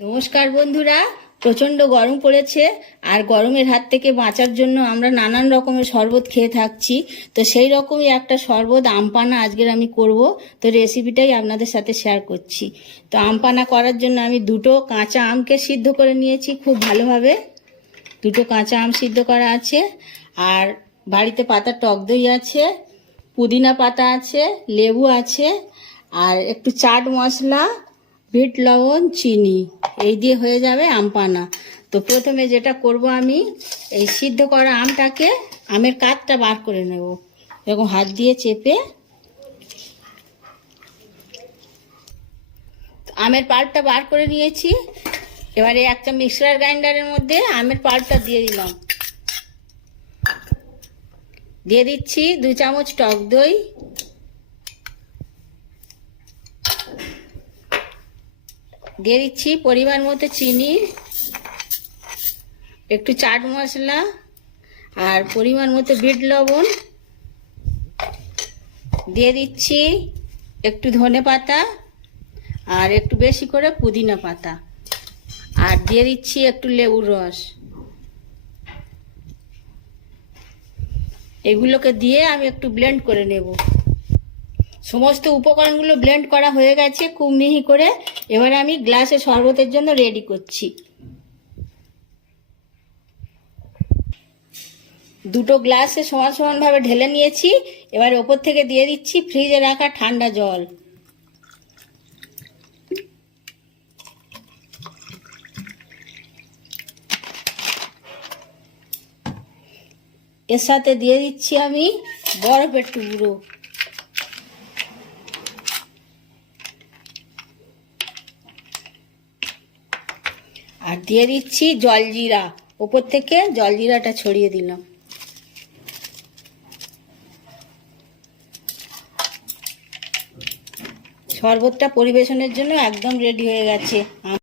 নমস্কার বন্ধুরা, প্রচণ্ড গরম পড়েছে আর গরমের হাত থেকে বাঁচার জন্য আমরা নানান রকমের শরবত খেয়ে থাকছি। তো সেই রকমই একটা শরবত আমপানা আজকের আমি করব। তো রেসিপিটাই আপনাদের সাথে শেয়ার করছি। তো আমপানা করার জন্য আমি দুটো কাঁচা আমকে সিদ্ধ করে নিয়েছি খুব ভালোভাবে। দুটো কাঁচা আম সিদ্ধ করা আছে, আর বাড়িতে পাতা টক দই আছে, পুদিনা পাতা আছে, লেবু আছে, আর একটু চাট মশলা, বিট লবণ, চিনি, এই দিয়ে হয়ে যাবে আমপানা। তো প্রথমে যেটা করব, আমি এই সিদ্ধ করা আমটাকে আমের কাতটা বার করে নেব। এরকম হাত দিয়ে চেপে আমের পাল্পটা বার করে নিয়েছি। এবারে একটা মিক্সার গ্রাইন্ডারের মধ্যে আমের পাল্পটা দিয়ে দিলাম। দিয়ে দিচ্ছি 2 চামচ টক দই, দিয়ে দিচ্ছি পরিমাণ মতো চিনি, একটু চাট মশলা, আর পরিমাণ মতো বিট লবণ, দিয়ে দিচ্ছি একটু ধনে পাতা আর একটু বেশি করে পুদিনা পাতা, আর দিয়ে দিচ্ছি একটু লেবুর রস। এগুলোকে দিয়ে আমি একটু ব্লেন্ড করে নেব। সমস্ত উপকরণগুলো ব্লেন্ড করা হয়ে গেছে খুব মিহি করে। এবারে আমি গ্লাসে শরবতের জন্য রেডি করছি। দুটো গ্লাসে সমান সমানভাবে ঢেলে নিয়েছি। এবার ওপর থেকে দিয়ে দিচ্ছি ফ্রিজে রাখা ঠান্ডা জল। এর সাথে দিয়ে দিচ্ছি আমি বরফের টুকরো। আর দিয়ে দিচ্ছি জলজিরা, ওপর থেকে জলজিরাটা ছড়িয়ে দিলাম। শরবতটা পরিবেশনের জন্য একদম রেডি হয়ে গেছে।